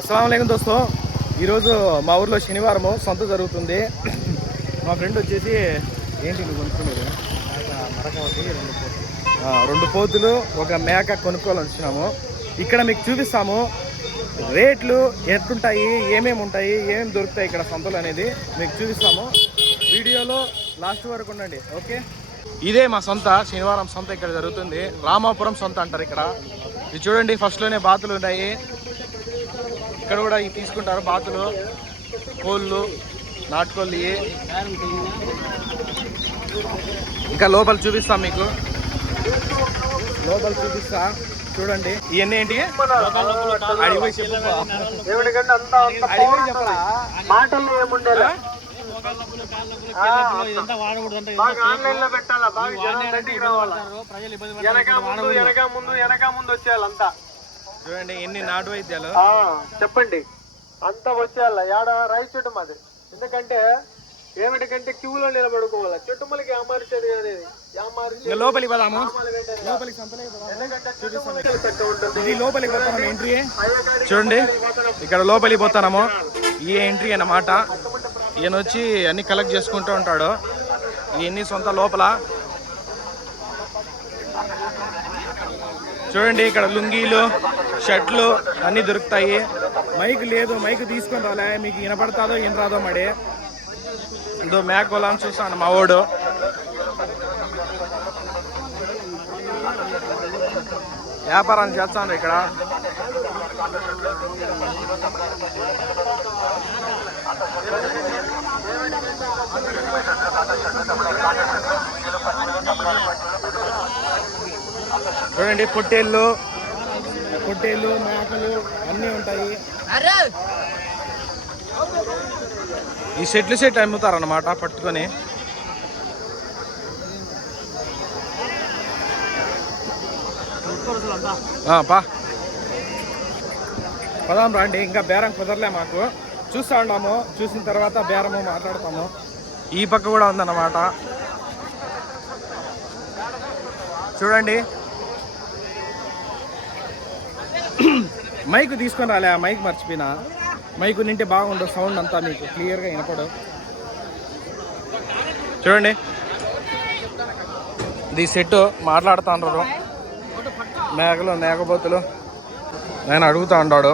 అస్సలాము అలైకుం దోస్తో. ఈరోజు మా ఊర్లో శనివారం సంత జరుగుతుంది. మా ఫ్రెండ్ వచ్చేసి ఏంటి నువ్వు కొనుక్కునేది రెండు పోతులు ఒక మేక కొనుక్కోవాలని వచ్చినాము. ఇక్కడ మీకు చూపిస్తాము రేట్లు ఎట్లుంటాయి, ఏమేమి ఉంటాయి, ఏమేమి దొరుకుతాయి ఇక్కడ సంతలు అనేది మీకు చూపిస్తాము. వీడియోలో లాస్ట్ వరకు ఉండండి, ఓకే. ఇదే మా సొంత శనివారం సంత ఇక్కడ జరుగుతుంది. రామాపురం సొంత అంటారు ఇక్కడ. ఇది చూడండి, ఫస్ట్లోనే బాతులు ఉన్నాయి. ఇక్కడ కూడా ఇవి తీసుకుంటారు బాతులు, కోళ్ళు, నాటుకోళ్ళు. ఇంకా లోపల చూపిస్తాం మీకు, లోపల చూపిస్తా చూడండి. ఇవన్నీ ఏంటి అడిగిపోయి చెప్పరా, మాటల్లో ఏముండే వెనక ముందు వచ్చేయాలంతా. చూడండి ఎన్ని నాటు వైద్యాలు చెప్పండి, అంతా వచ్చేయాల. ఏడ రైతు చెట్టు మాది. ఎందుకంటే ఏమిటికంటే క్యూలో నిలబడుకోవాలి. చెట్టుమలకి ఏమార్చేది అనేది లోపలికి పోదాము. ఇది లోపలికి పోతాము, ఎంట్రీ చూడండి. ఇక్కడ లోపలికి పోతాము, ఈ ఎంట్రీ అన్నమాట. ఈయన వచ్చి అన్ని కలెక్ట్ చేసుకుంటూ ఉంటాడు. ఇవన్నీ సొంత లోపల. చూడండి ఇక్కడ లుంగీలు, షర్ట్లు అన్నీ దొరుకుతాయి. మైక్ లేదు, మైక్ తీసుకొని రాలే, మీకు వినపడతాదో ఏం రాదో మడి. ఇదో మేకోలని చూస్తాను మా వాడు. వ్యాపారాన్ని చేస్తాను ఇక్కడ. చూడండి పొట్టేళ్ళు, మేకలు అన్నీ ఉంటాయి. ఈ సెట్ అమ్ముతారన్నమాట పట్టుకొని. పదాం రండి, ఇంకా బేరం కుదరలే మాకు. చూస్తూ ఉన్నాము, చూసిన తర్వాత బేరము మాట్లాడతాము. ఈ పక్క కూడా ఉందన్నమాట. చూడండి మైక్ తీసుకొని రాలే, మైక్ మర్చిపోయినా. మైకు నింటే బాగుండదు, సౌండ్ అంతా మీకు క్లియర్గా వినపడు. చూడండి ఇది సెట్ మాట్లాడుతున్నారు. మేకలు, మేకపోతులు నేను అడుగుతా ఉంటాడు.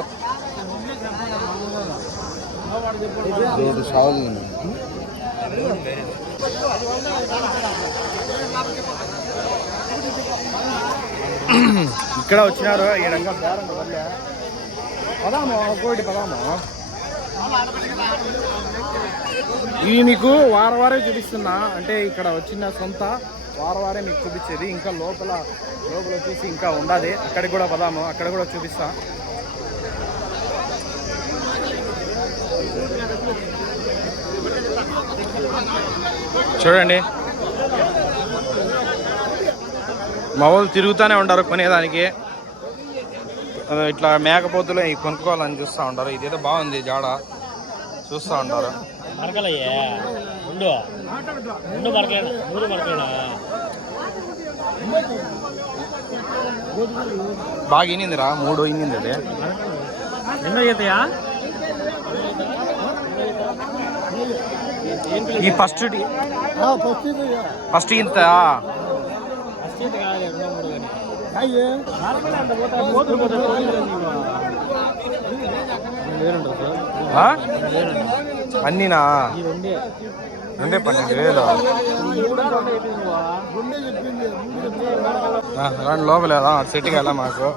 ఇక్కడ వచ్చినారు ఈ రంగా బేరం వల్లే. పదాము ఒక్కోటి పదాము. ఇవి మీకు వారవారే చూపిస్తున్నా, అంటే ఇక్కడ వచ్చిన సొంత వారవారే మీకు చూపించేది. ఇంకా లోపల చూసి ఇంకా ఉండదు, అక్కడికి కూడా పదాము, అక్కడ కూడా చూపిస్తా. చూడండి మా వాళ్ళు తిరుగుతూనే ఉంటారు కొనేదానికి. ఇట్లా మేకపోతులు కొనుక్కోవాలని చూస్తూ ఉంటారు. ఇదేదో బాగుంది జాడ, చూస్తూ ఉంటారు. బాగా ఇనిందిరా, 3 ఇనింది. అదే ఎన్నో అవుతాయా ఈ ఫస్ట్ ఇంత అన్నీనా? 12,000 రండి లోపలేదా సెట్కి వెళ్ళా మాకు.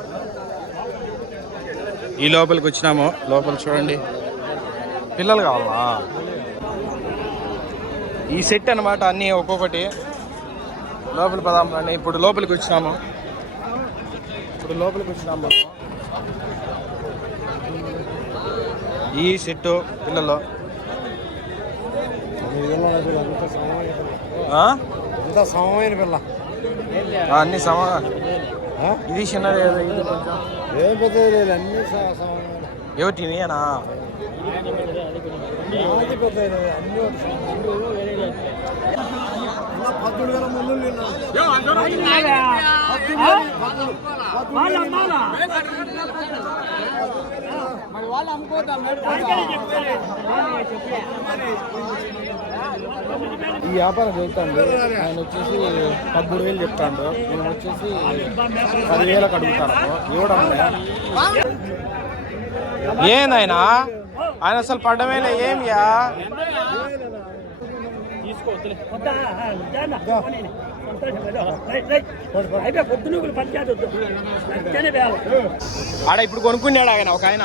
ఈ లోపలికి వచ్చినాము. లోపల చూడండి, పిల్లలు కావాలా? ఈ సెట్ అన్నమాట, అన్నీ ఒక్కొక్కటి. లోపలి పదాం రండి. ఇప్పుడు లోపలికి వచ్చినాము. ఈ సెట్టు పిల్లలు అంత సమమైన పిల్ల, అన్ని ఇది చిన్నది, ఇది కొంచెం ఏం పెద్దది లేదు, అన్ని ఏమిటి నేనా ఈ వ్యాపారం చెబుతాడు ఆయన వచ్చేసి 13,000 చెప్తాడు, మేము వచ్చేసి 10,000 అడుగుతాను. ఇవ్వడం ఏందైనా ఆయన అసలు పడ్డమేలే ఏమియా ఆడ ఇప్పుడు కొనుక్కున్నాడు ఆయన ఒక ఆయన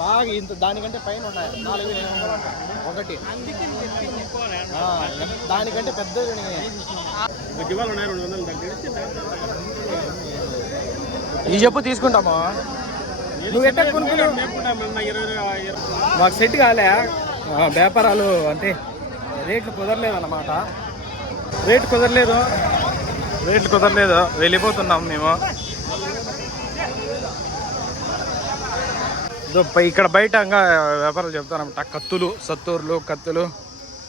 బాగా ఇంత దానికంటే పైన ఉన్నాయి 4,500 ఒకటి దానికంటే పెద్దది ఈ చెప్పు తీసుకుంటామా నువ్వు ఎట్లా కొనుక్కున్నావు మాకు సెట్ కాలే వ్యాపారాలు అంటే రేట్లు కుదరలేదు అన్నమాట రేట్లు కుదరలేదు వెళ్ళిపోతున్నాం మేము ఇక్కడ బయట ఇంకా వ్యాపారాలు చెప్తానమాట కత్తులు సత్తూర్లు కత్తులు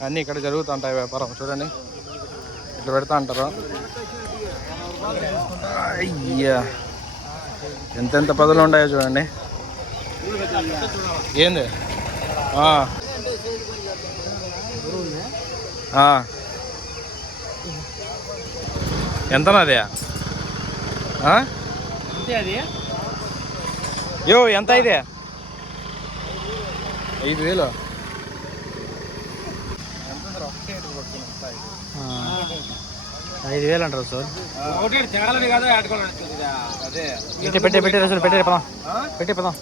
అన్నీ ఇక్కడ జరుగుతుంటాయి వ్యాపారం చూడండి ఇట్లా పెడతా అంటారు అయ్యా ఎంతెంత పదులు ఉన్నాయో చూడండి ఏంది ఎంతనాదే యో ఎంత ఇదే 5,000 5,000 అంటారు సార్ పెట్టే సార్ పెట్టే పదాం